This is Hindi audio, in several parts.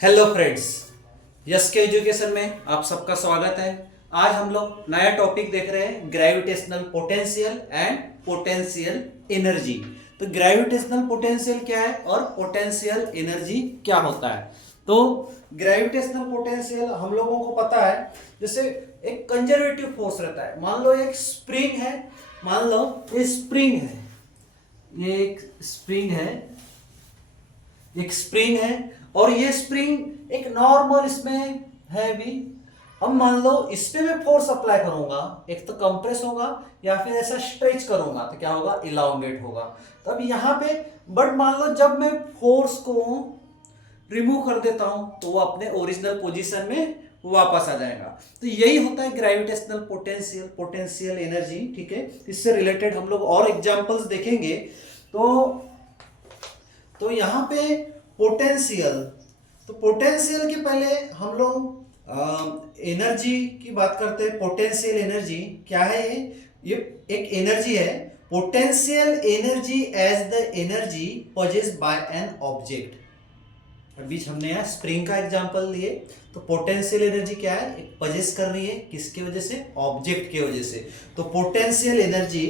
हेलो फ्रेंड्स, यस के एजुकेशन में आप सबका स्वागत है। आज हम लोग नया टॉपिक देख रहे हैं, gravitational potential and potential energy. तो ग्रेविटेशनल पोटेंशियल क्या है और पोटेंशियल एनर्जी क्या होता है। तो ग्रेविटेशनल पोटेंशियल हम लोगों को पता है, जैसे एक कंजर्वेटिव फोर्स रहता है। मान लो एक स्प्रिंग है, मान लो ये स्प्रिंग है, ये एक स्प्रिंग है और ये स्प्रिंग एक नॉर्मल इसमें है भी। अब मान लो इस पे मैं फोर्स अप्लाई करूंगा, एक तो कंप्रेस होगा या फिर ऐसा स्ट्रेच करूंगा तो क्या होगा, इलांगेट होगा। तो अब यहाँ पे बट मान लो जब मैं फोर्स को रिमूव कर देता हूं तो वो अपने ओरिजिनल पोजीशन में वापस आ जाएगा। तो यही होता है ग्रेविटेशनल पोटेंशियल एनर्जी। ठीक है, इससे रिलेटेड हम लोग और एग्जांपल्स देखेंगे। तो यहाँ पे पोटेंशियल, तो पोटेंशियल के पहले हम लोग एनर्जी की बात करते हैं। पोटेंशियल एनर्जी क्या है? ये एक एनर्जी है। Potential energy is the energy possessed by an object. अभी हमने यहाँ स्प्रिंग का एग्जांपल लिए, तो पोटेंशियल एनर्जी क्या है? एक पजेस कर रही है, किसकी वजह से? ऑब्जेक्ट की वजह से। तो potential energy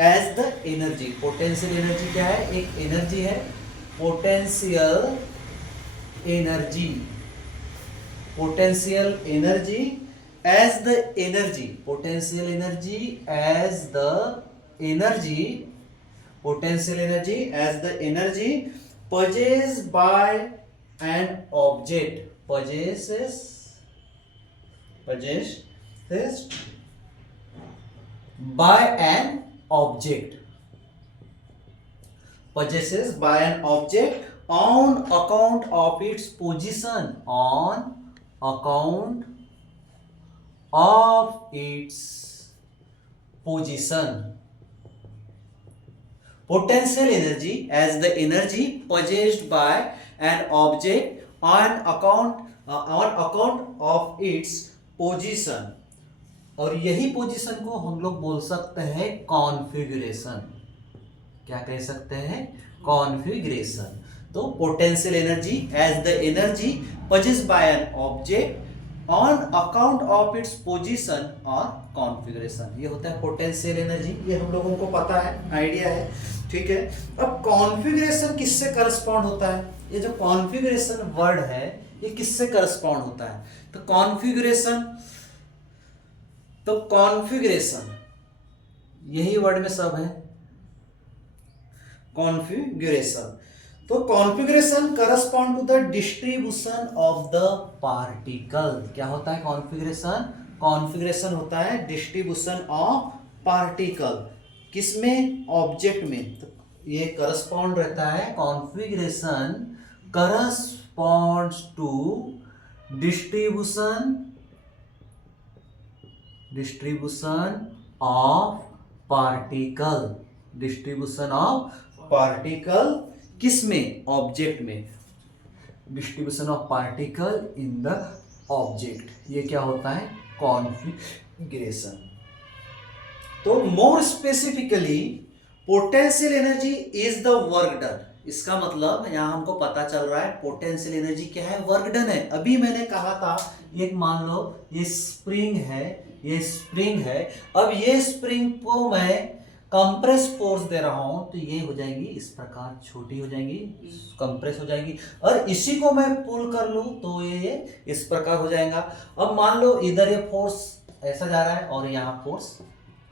is the energy, potential energy क्या है? एक एनर्जी है। Potential energy is the energy, potential energy is the energy, potential energy is the energy possessed by an object, possessed by an object, possesses by an object on account of its position, on account of its position. Potential energy as the energy possessed by an object on account of its position, और यही पोजीशन को हम लोग बोल सकते हैं कॉन्फ़िगरेशन। क्या कह सकते हैं? कॉन्फ़िगरेशन। तो potential energy is the energy possessed by an object on account of its position और कॉन्फ़िगरेशन, ये होता है पोटेंशियल एनर्जी। ये हम लोगों को पता है, आइडिया है। ठीक है, अब कॉन्फ़िगरेशन किससे करस्पॉन्ड होता है? ये जो कॉन्फ़िगरेशन वर्ड है ये किससे करस्पॉन्ड होता है? तो कॉन्फ़िगरेशन यही वर्ड में सब है, कॉन्फ़िगरेशन। तो configuration correspond to the distribution of the particle. क्या होता है कॉन्फ़िगरेशन? कॉन्फ़िगरेशन होता है डिस्ट्रीब्यूशन ऑफ पार्टिकल। किसमें? ऑब्जेक्ट में। तो ये करस्पॉन्ड रहता है, configuration corresponds to distribution of particle, किसमें? ऑब्जेक्ट में। Distribution of particle in the object, ये क्या होता है? कॉन्फ़िगरेशन। तो more specifically potential energy is the work done. इसका मतलब यहां हमको पता चल रहा है पोटेंशियल एनर्जी क्या है? वर्क डन है। अभी मैंने कहा था, एक मान लो ये स्प्रिंग है, अब ये स्प्रिंग को मैं कंप्रेस फोर्स दे रहा हूं तो ये हो जाएगी इस प्रकार, छोटी हो जाएगी, कंप्रेस हो जाएगी। और इसी को मैं पुल कर लूं तो ये इस प्रकार हो जाएगा। अब मान लो इधर ये फोर्स ऐसा जा रहा है और यहाँ फोर्स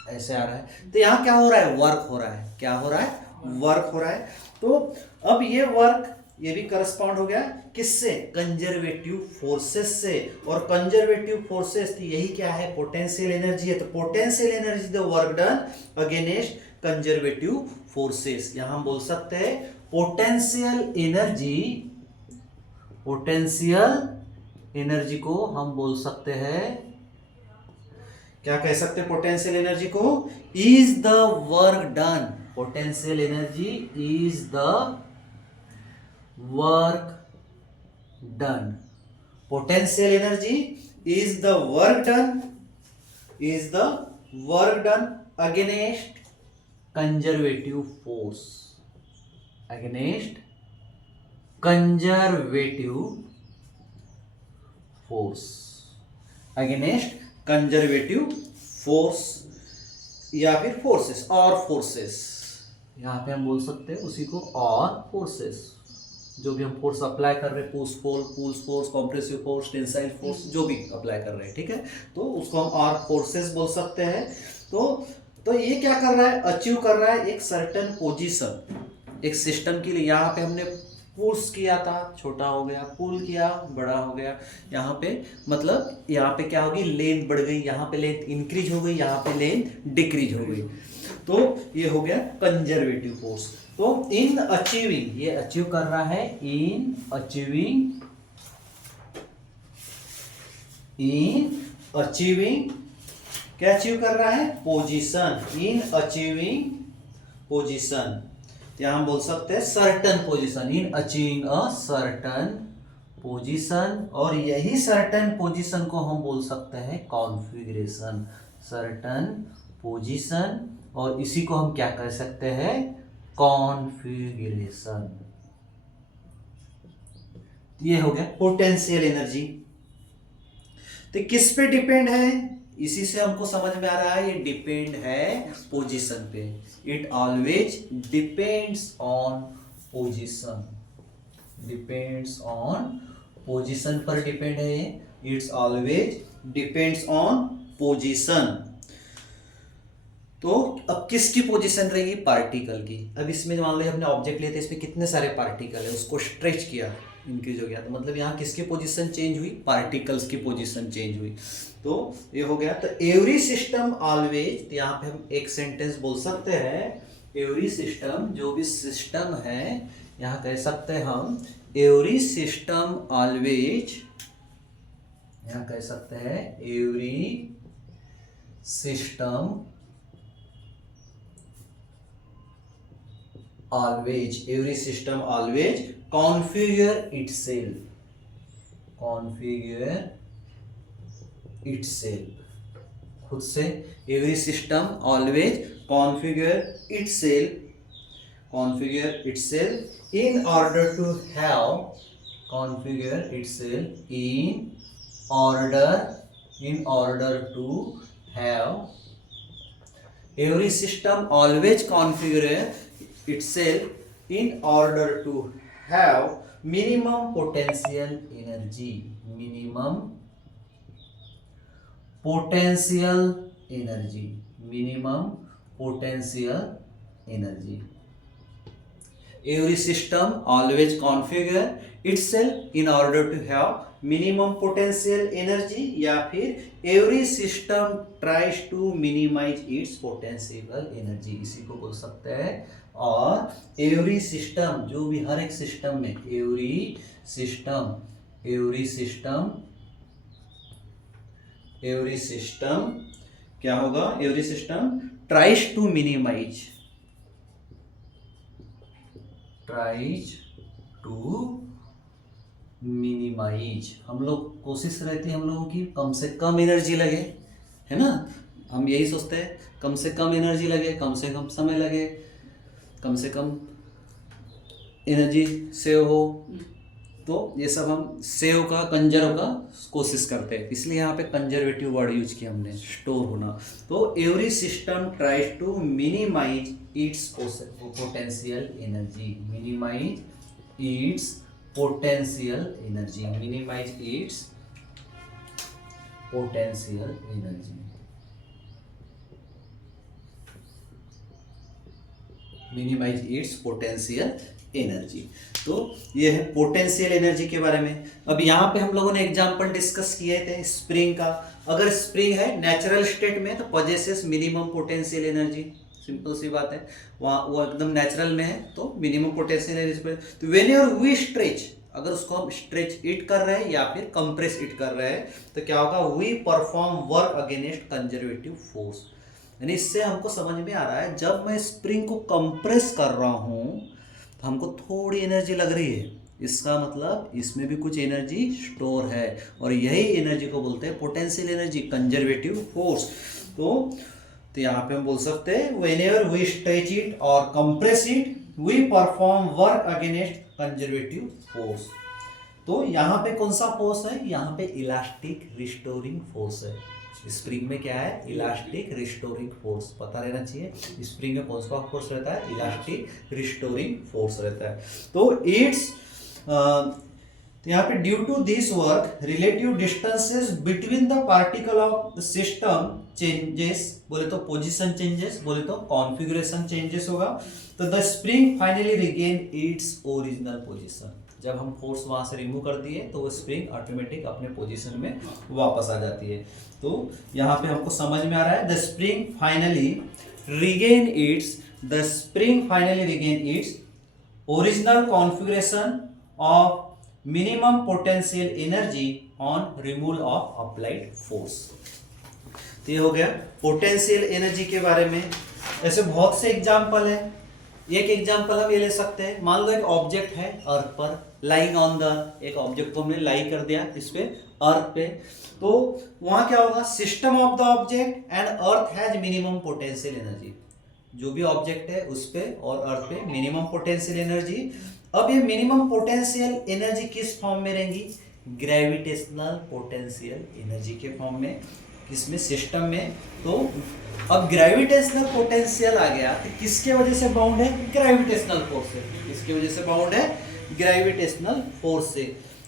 ऐसे आ रहा है, तो यहाँ क्या हो रहा है? वर्क हो रहा है। क्या हो रहा है? वर्क हो रहा है। तो अब ये वर्क, ये भी करस्पॉन्ड हो गया किससे? कंजर्वेटिव फोर्सेस से। और कंजर्वेटिव फोर्सेस यही क्या है? पोटेंशियल एनर्जी है। तो potential energy the work done against conservative forces. यहां हम बोल सकते हैं पोटेंशियल एनर्जी को हम बोल सकते हैं, क्या कह सकते हैं पोटेंशियल एनर्जी को? Is the work done. Potential energy is the work done. Potential energy is the work done against conservative force, conservative force, against conservative force या फिर फोर्सेस और फोर्सेस, यहां पे हम बोल सकते हैं उसी को और फोर्सेस, जो भी हम फोर्स अप्लाई कर रहे हैं, push force, compressive force, tensile force, जो भी अप्लाई कर रहे हैं, ठीक है, तो उसको हम और फोर्सेस बोल सकते हैं। तो ये क्या कर रहा है, अचीव कर रहा है एक सर्टेन पोजीशन एक सिस्टम के लिए। यहाँ पे हमने पुश किया था, छोटा हो गया, पुल किया, बड़ा हो गया, यहाँ पे मतलब यहाँ पे क्या होगी, लेंथ बढ़ गई, यहाँ पे लेंथ इंक्रीज हो गई, यहाँ पे लेंथ डिक्रीज हो गई, तो ये हो गया कंजर्वेटिव फोर्स। तो इन अचीविंग, ये अचीव कर रहा है, इन अचीविंग क्या अचीव कर रहा है, पोजीशन, इन अचीविंग पोजीशन, यहां हम बोल सकते हैं certain position, in achieving a certain position, और यही सर्टन पोजीशन को हम बोल सकते हैं कॉन्फ़िगरेशन, सर्टन पोजीशन, और इसी को हम क्या कह सकते हैं, कॉन्फ़िगरेशन। ये हो गया पोटेंशियल एनर्जी। तो किस पे डिपेंड है, इसी से हमको समझ में आ रहा है, ये डिपेंड है पोजीशन पे, it always depends on position, depends on position पर डिपेंड है, it's always depends on position. तो अब किसकी पोजीशन रहेगी, पार्टिकल की। अब इसमें मान लो हमने ऑब्जेक्ट लिए थे, इसमें कितने सारे पार्टिकल है, उसको स्ट्रेच किया, इंक्रीज हो गया, तो मतलब यहाँ किसकी पोजीशन चेंज हुई, पार्टिकल्स की पोजीशन चेंज हुई, तो ये हो गया। तो एवरी सिस्टम ऑलवेज, तो यहाँ पे हम एक सेंटेंस बोल सकते हैं, एवरी सिस्टम, जो भी सिस्टम है, यहाँ कह सकते हैं हम एवरी सिस्टम ऑलवेज, यहाँ कह सकते हैं every system always, every system always configure itself, खुद से, every system always configure itself in order to have, configure itself in order to have, every system always configure itself in order to have minimum potential energy, minimum potential energy, every system always configure itself in order to have minimum potential energy, या फिर every system tries to minimize its potential energy, इसी को बोल सकते हैं। और एवरी सिस्टम, जो भी हर एक सिस्टम में, एवरी सिस्टम क्या होगा, every system tries to minimise, हम लोग कोशिश रहती है हम लोगों की कम से कम एनर्जी लगे, है ना, हम यही सोचते हैं कम से कम एनर्जी लगे, कम से कम समय लगे, कम से कम एनर्जी सेव हो, तो ये सब हम सेव का, कंजर्व का कोशिश करते हैं, इसलिए यहाँ पे कंजर्वेटिव वर्ड यूज किया हमने, स्टोर होना। तो every system tries to minimise its potential energy, minimise its potential energy, minimise its potential energy, minimise its potential energy. तो ये है पोटेंशियल एनर्जी के बारे में। अब यहाँ पे हम लोगों ने एग्जांपल डिस्कस किए थे स्प्रिंग का। अगर स्प्रिंग है नेचुरल स्टेट में तो possesses minimum potential energy, simple सी बात है, वहाँ वो एकदम नेचुरल में है तो मिनिमम पोटेंशियल एनर्जी पे। तो व्हेनेवर वी स्ट्रेच, अगर उसको हम स्ट्रेच इट कर रहे हैं या फिर कंप्रेस इट कर रहे हैं तो क्या होगा, we perform work against conservative force. यानी इससे हमको समझ में आ रहा है जब मैं स्प्रिंग को कंप्रेस कर रहा हूँ तो हमको थोड़ी एनर्जी लग रही है, इसका मतलब इसमें भी कुछ एनर्जी स्टोर है और यही एनर्जी को बोलते हैं पोटेंशियल एनर्जी, कंजर्वेटिव फोर्स। तो यहाँ पे हम बोल सकते हैं व्हेनेवर वी स्ट्रेच इट और compress it we perform work against conservative force. तो यहाँ पे कौन सा फोर्स है, यहाँ पे इलास्टिक रिस्टोरिंग फोर्स है। स्प्रिंग में क्या है, इलास्टिक रिस्टोरिंग फोर्स, पता रहना चाहिए स्प्रिंग में कौन सा फोर्स रहता है, इलास्टिक रिस्टोरिंग फोर्स रहता है। तो इट्स यहाँ पे due to this work relative distances between the particle of system changes, बोले तो पोजीशन चेंजेस, बोले तो कॉन्फ़िगरेशन चेंजेस होगा। तो the spring finally regain its original position. जब हम फोर्स वहां से रिमूव कर दिए तो वो स्प्रिंग ऑटोमेटिक अपने पोजीशन में वापस आ जाती है। तो यहाँ पे हमको समझ में आ रहा है the spring finally regain its original configuration of minimum potential energy on removal of applied force. तो ये हो गया पोटेंशियल एनर्जी के बारे में। ऐसे बहुत से एग्जाम्पल है। एक एग्जाम्पल हम ये ले सकते हैं, मान लो एक ऑब्जेक्ट है अर्थ पर, लाइंग ऑन द, एक ऑब्जेक्ट को हमने लाई कर दिया इस पे अर्थ पे, तो वहां क्या होगा, system of the object and earth has minimum potential energy. जो भी ऑब्जेक्ट है उस पे और अर्थ पे मिनिमम पोटेंशियल एनर्जी। अब ये मिनिमम पोटेंशियल एनर्जी किस फॉर्म में रहेंगी, ग्रेविटेशनल पोटेंशियल एनर्जी के फॉर्म में, किसमें, सिस्टम में। तो अब ग्रेविटेशनल पोटेंशियल आ गया तो किसके वजह से बाउंड है, ग्रेविटेशनल फोर्स से। किसकी वजह से बाउंड है, ग्रेविटेशनल फोर्स से।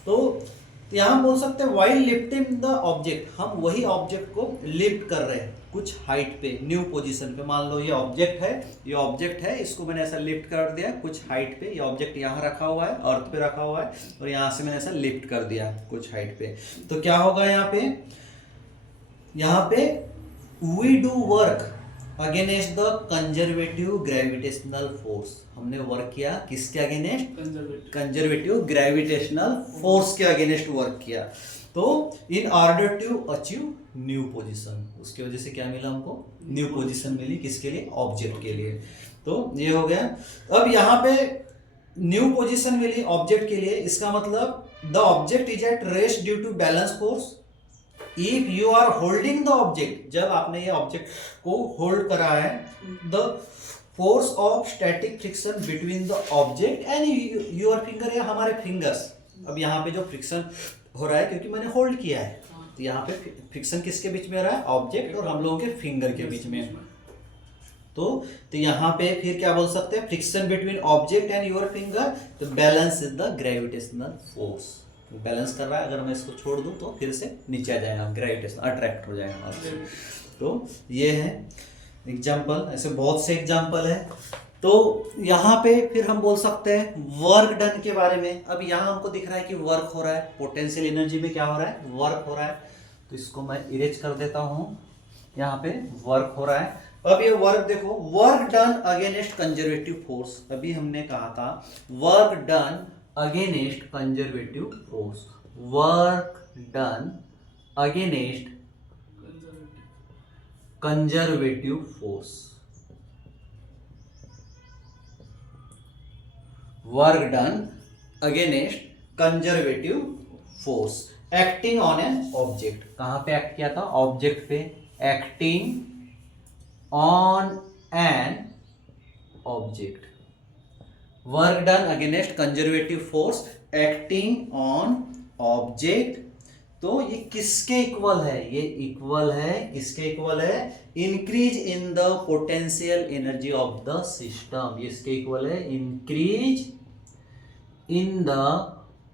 तो यहाँ बोल सकते हैं व्हाइल लिफ्टिंग द ऑब्जेक्ट, हम वही ऑब्जेक्ट को लिफ्ट कर रहे हैं कुछ हाइट पे, न्यू पोजीशन पे। मान लो ये ऑब्जेक्ट है, इसको मैंने ऐसा लिफ्ट कर दिया कुछ हाइट पे। ये ऑब्जेक्ट यहाँ रखा हुआ है, अर्थ पे रखा हुआ है, और यहाँ से मैंने ऐसा लिफ्ट कर दिया कुछ हाइट पे। तो क्या होगा यहाँ पे we do work against the conservative gravitational force. हमने वर्क किया किसके अगेंस्ट, कंजर्वेटिव ग्रेविटेशनल फोर्स के अगेंस्ट वर्क किया। तो in order to achieve new position, उसकी वजह से क्या मिला हमको, न्यू पोजीशन मिली, किसके लिए, ऑब्जेक्ट के लिए। तो ये हो गया। अब यहाँ पे न्यू पोजीशन मिली ऑब्जेक्ट के लिए, इसका मतलब the object is at rest due to balance force. If you are holding the object, जब आपने ये ऑब्जेक्ट को होल्ड करा है, the force of static friction between the object and your finger, या हमारे फिंगर्स। अब यहाँ पे जो फ्रिक्शन हो रहा है क्योंकि मैंने होल्ड किया है, तो यहाँ पे फ्रिक्शन किसके बीच में हो रहा है, ऑब्जेक्ट और हम लोगों के फिंगर के बीच में। तो यहाँ पे फिर क्या बोल सकते हैं, friction between object and your finger, तो balance is the gravitational force. Balance कर रहा है, अगर मैं इसको छोड़ दूं तो फिर से नीचे आ जाएगा, ग्रेविटेशन अट्रैक्ट हो जाएगा। तो ये है एग्जाम्पल, ऐसे बहुत से एग्जाम्पल है। तो यहाँ पे फिर हम बोल सकते हैं वर्क डन के बारे में। अब यहाँ हमको दिख रहा है कि वर्क हो रहा है, पोटेंशियल एनर्जी में क्या हो रहा है, वर्क हो रहा है। तो इसको मैं इरेज कर देता हूँ, यहाँ पे वर्क हो रहा है। अब ये वर्क देखो, work done against conservative force. अभी हमने कहा था work done against conservative force, work done against conservative force, work done against conservative force acting on an object. कहां पे एक्ट किया था, ऑब्जेक्ट पे, acting on an object. Work done against conservative force acting on object. तो ये किसके इक्वल है, ये इक्वल है, किसके इक्वल है, increase in the potential energy of the system. ये इसके इक्वल है, increase in the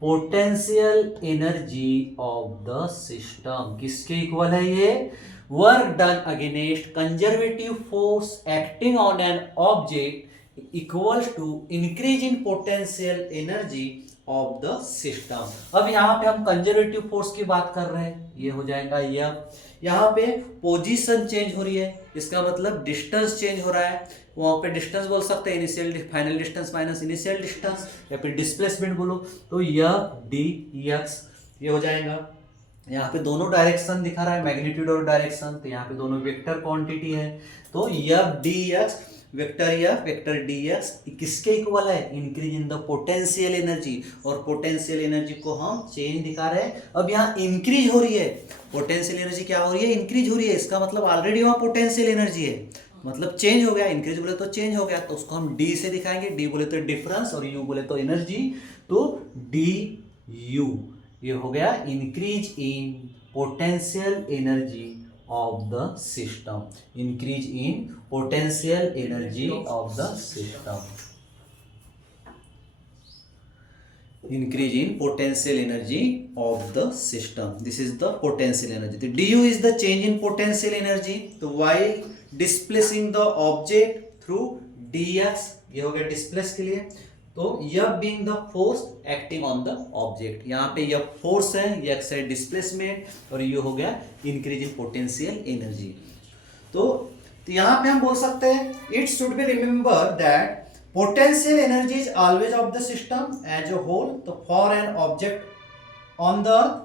potential energy of the system. किसके इक्वल है ये, work done against conservative force acting on an object equals to increase in potential energy of the system. अब यहाँ पे हम कंजर्वेटिव फोर्स की बात कर रहे हैं, ये हो जाएगा यहाँ पे पोजीशन चेंज हो रही है, इसका मतलब डिस्टेंस चेंज हो रहा है। वहां पे डिस्टेंस बोल सकते हैं initial final distance minus initial distance, या फिर डिस्प्लेसमेंट बोलो तो dx ये हो जाएगा। यहाँ पे दोनों डायरेक्शन दिखा रहा है, मैग्नीट्यूड और डायरेक्शन, तो यहाँ पे दोनों वेक्टर क्वांटिटी है। तो dx वेक्टर dx किसके इक्वल है, increase in the potential energy, और पोटेंशियल एनर्जी को हम चेंज दिखा रहे हैं। अब यहाँ इंक्रीज हो रही है, पोटेंशियल एनर्जी क्या हो रही है, इंक्रीज हो रही है, इसका मतलब ऑलरेडी वहाँ पोटेंशियल एनर्जी है। मतलब चेंज हो गया, इंक्रीज बोले तो चेंज हो गया, तो उसको हम डी से दिखाएंगे, डी बोले तो डिफरेंस और यू बोले तो एनर्जी, तो डी यू, ये हो गया increase in potential energy of the system, increase in potential energy of the system, increase in potential energy of the system. This is the potential energy. The du is the change in potential energy. तो while displacing the object through dx, ये हो गया डिस्प्लेस के लिए, तो यह being the force acting on the object, यहाँ पे यह फोर्स है, यह एक्स डिस्प्लेसमेंट और ये हो गया इंक्रीज इन पोटेंशियल एनर्जी। तो यहाँ पे हम बोल सकते हैं it should be remember that potential energy is always of the system as a whole. So for an object on the earth,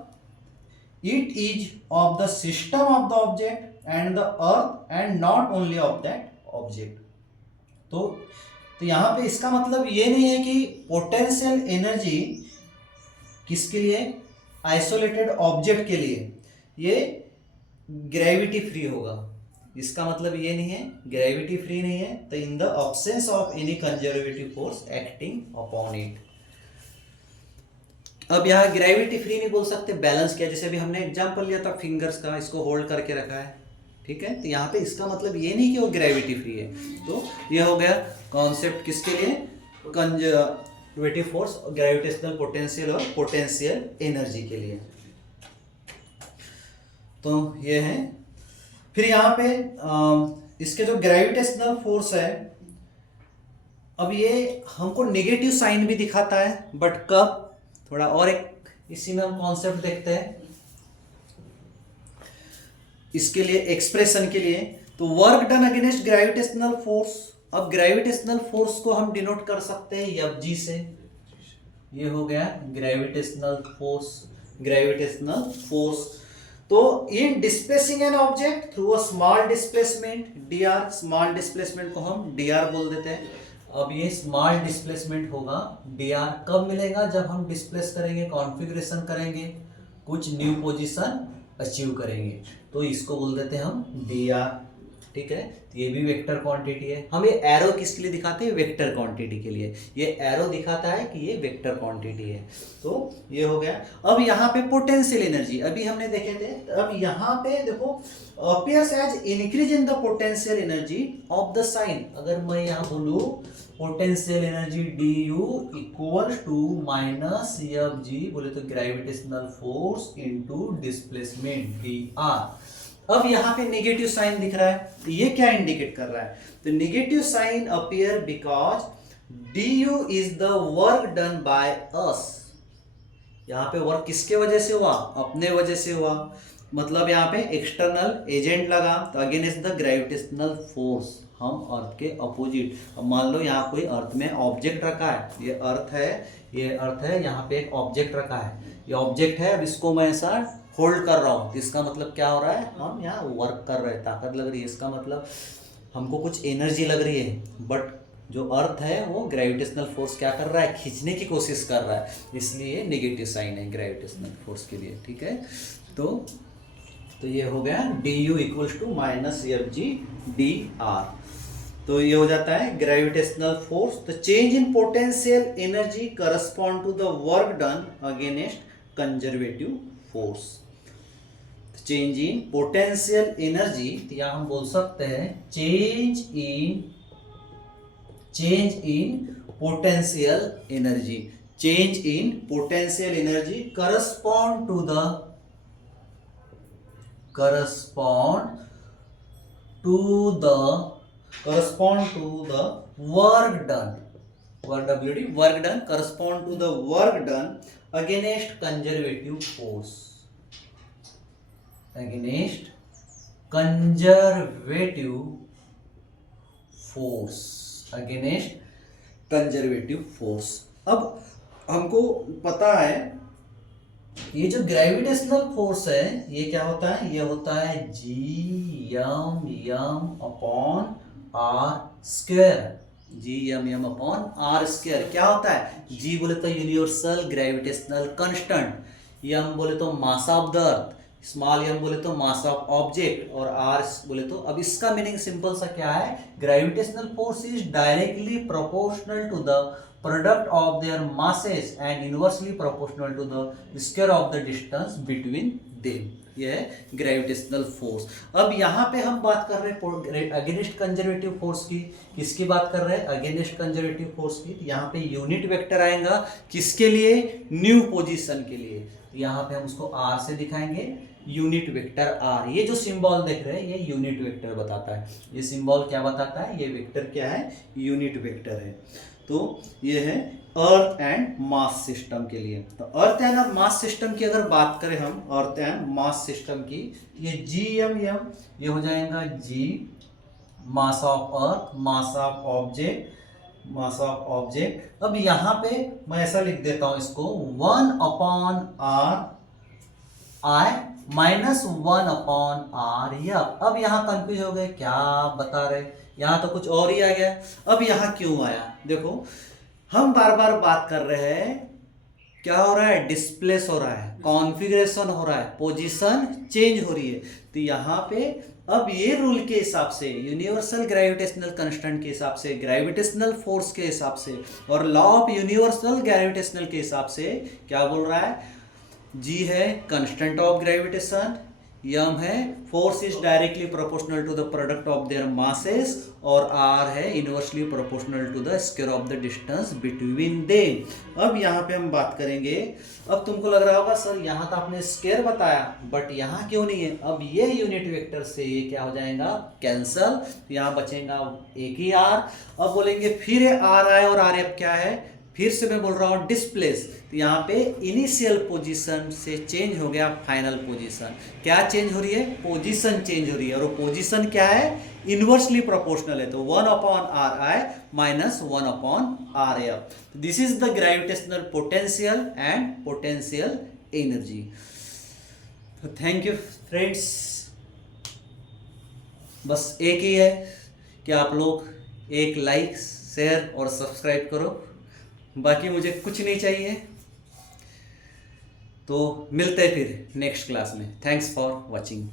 it is of the system of the object and the earth and not only of that object. तो यहाँ पे इसका मतलब ये नहीं है कि पोटेंशियल एनर्जी किसके लिए, आइसोलेटेड ऑब्जेक्ट के लिए ये ग्रेविटी फ्री होगा, इसका मतलब ये नहीं है, ग्रेविटी फ्री नहीं है, तो in the absence of any conservative force acting upon it. अब यहाँ ग्रेविटी फ्री नहीं बोल सकते, बैलेंस किया, जैसे अभी हमने एग्जांपल लिया था फिंगर्स का, इसको होल्ड करके रखा है, ठीक है, तो यहाँ पे इसका मतलब ये नहीं कि वो ग्रेविटी फ्री है। तो ये हो गया कॉन्सेप्ट किसके लिए, कंजर्वेटिव फोर्स, ग्रेविटेशनल पोटेंशियल और पोटेंशियल एनर्जी के लिए। तो ये है, फिर यहाँ पे इसके जो ग्रेविटेशनल फोर्स है, अब ये हमको नेगेटिव साइन भी दिखाता है, बट कब, थोड़ा और एक इसी में हम कॉन्सेप्ट देखते हैं इसके लिए, एक्सप्रेशन के लिए। तो work done against gravitational force, अब ग्रेविटेशनल फोर्स को हम डिनोट कर सकते हैं एफ जी से, ये हो गया ग्रेविटेशनल फोर्स, ग्रेविटेशनल फोर्स। तो in displacing an object through a small displacement, D R, small displacement को हम डी आर बोल देते हैं। अब ये स्मॉल डिस्प्लेसमेंट होगा, डी आर कब मिलेगा, जब हम डिस्प्लेस करेंगे, कॉन्फ़िगरेशन करेंगे, कुछ न्यू पोजीशन अचीव करेंगे, तो इसको बोल देते हैं हम डी आर, ठीक है। तो ये भी वेक्टर क्वांटिटी है, हम ये एरो किसके लिए दिखाते हैं, वेक्टर क्वांटिटी के लिए, ये एरो दिखाता है कि ये वेक्टर क्वांटिटी है। तो ये हो गया। अब यहाँ पे पोटेंशियल एनर्जी अभी हमने देखे थे, अब यहाँ पे देखो appears as increase in the potential energy of the sign, अगर मैं यहाँ बोलूँ potential energy D U equal to minus F G, बोले तो gravitational force into displacement D R. अब यहाँ पे नेगेटिव साइन दिख रहा है, तो ये क्या इंडिकेट कर रहा है, तो negative sign appear because D U is the work done by us. यहाँ पे वर्क किसके वजह से हुआ, अपने वजह से हुआ, मतलब यहाँ पे एक्सटर्नल एजेंट लगा, तो अगेंस्ट द ग्रेविटेशनल फोर्स, हम अर्थ के अपोजिट। अब मान लो यहाँ कोई अर्थ में ऑब्जेक्ट रखा है, ये अर्थ है, ये अर्थ है, यहाँ पे एक ऑब्जेक्ट रखा है, ये ऑब्जेक्ट है, अब इसको मैं ऐसा होल्ड कर रहा हूँ, इसका मतलब क्या हो रहा है, हम यहाँ वर्क कर रहे हैं, ताकत लग रही है, इसका मतलब हमको कुछ एनर्जी लग रही है, बट जो अर्थ है वो ग्रेविटेशनल फोर्स क्या कर रहा है, खींचने की कोशिश कर रहा है, इसलिए नेगेटिव साइन है ग्रेविटेशनल फोर्स के लिए, ठीक है। तो ये हो गया D U equals to minus F G D R, तो ये हो जाता है ग्रेविटेशनल फोर्स। तो change in potential energy correspond to the work done against conservative force. Change in potential energy, या हम बोल सकते हैं change in potential energy, change in potential energy correspond to the work done, work done correspond to the work done against conservative force, against conservative force, against conservative force. अब हमको पता है ये जो ग्रेविटेशनल फोर्स है ये क्या होता है, ये होता है G M upon R square, G M upon R square. क्या होता है, जी बोले तो यूनिवर्सल ग्रेविटेशनल कांस्टेंट, एम बोले तो mass of the earth, small m बोले तो मास ऑफ ऑब्जेक्ट, और r बोले तो, अब इसका मीनिंग सिंपल सा क्या है, gravitational force is directly proportional to the product of their masses and inversely proportional to the square of the distance between them, ये है ग्रेविटेशनल फोर्स। अब यहाँ पे हम बात कर रहे हैं अगेंस्ट कंजर्वेटिव फोर्स की, किसकी बात कर रहे हैं, अगेंस्ट कंजर्वेटिव फोर्स की। यहाँ पे यूनिट वेक्टर आएगा किसके लिए, न्यू पोजीशन के लिए, यहाँ पे हम उसको r से दिखाएंगे, यूनिट वेक्टर r। ये जो सिंबल देख रहे हैं ये यूनिट वेक्टर बताता है, ये सिंबल क्या बताता है, ये वेक्टर क्या है, यूनिट वेक्टर है। तो ये है अर्थ एंड मास सिस्टम के लिए। तो अर्थ एंड और मास सिस्टम की अगर बात करें हम, अर्थ एंड मास सिस्टम की, ये GM ये हो जाएगा G mass of earth, mass of object, mass of object. अब यहाँ पे मैं ऐसा लिख देता हूं इसको 1/r I -1/r या। अब यहाँ कंफ्यूज हो गए, क्या बता रहे, यहाँ तो कुछ और ही आ गया। अब यहाँ क्यों आया, देखो हम बार बार बात कर रहे हैं, क्या हो रहा है, डिस्प्लेस हो रहा है, कॉन्फ़िगरेशन हो रहा है, पोजीशन चेंज हो रही है। तो यहाँ पे अब ये रूल के हिसाब से, यूनिवर्सल ग्रेविटेशनल कांस्टेंट के हिसाब से, ग्रेविटेशनल फोर्स के हिसाब से और लॉ ऑफ यूनिवर्सल ग्रेविटेशनल के हिसाब से क्या बोल रहा है, G है कांस्टेंट ऑफ ग्रेविटेशन, M है force is directly proportional to the product of their masses, और R है inversely proportional to the square of the distance between them. अब यहाँ पे हम बात करेंगे, अब तुमको लग रहा होगा सर यहाँ तो आपने स्क्वायर बताया बट यहाँ क्यों नहीं है, अब ये यूनिट वेक्टर से ये क्या हो जाएगा, कैंसल, यहाँ बचेगा एक ही R। अब बोलेंगे फिर R आए और R अब क्या है, फिर से मैं बोल रहा हूँ डिस्प्लेस, तो यहाँ पे इनिशियल पोजीशन से चेंज हो गया फाइनल पोजीशन। क्या चेंज हो रही है, पोजीशन चेंज हो रही है, और वो पोजीशन क्या है, इनवर्सली प्रोपोर्शनल है, तो 1/RI -1/RF। This is the gravitational potential and potential energy. तो थैंक यू फ्रेंड्स, बस एक ही है कि आप लोग एक लाइक शेयर और सब्सक्राइब करो, बाकी मुझे कुछ नहीं चाहिए। तो मिलते हैं फिर नेक्स्ट क्लास में। Thanks for watching.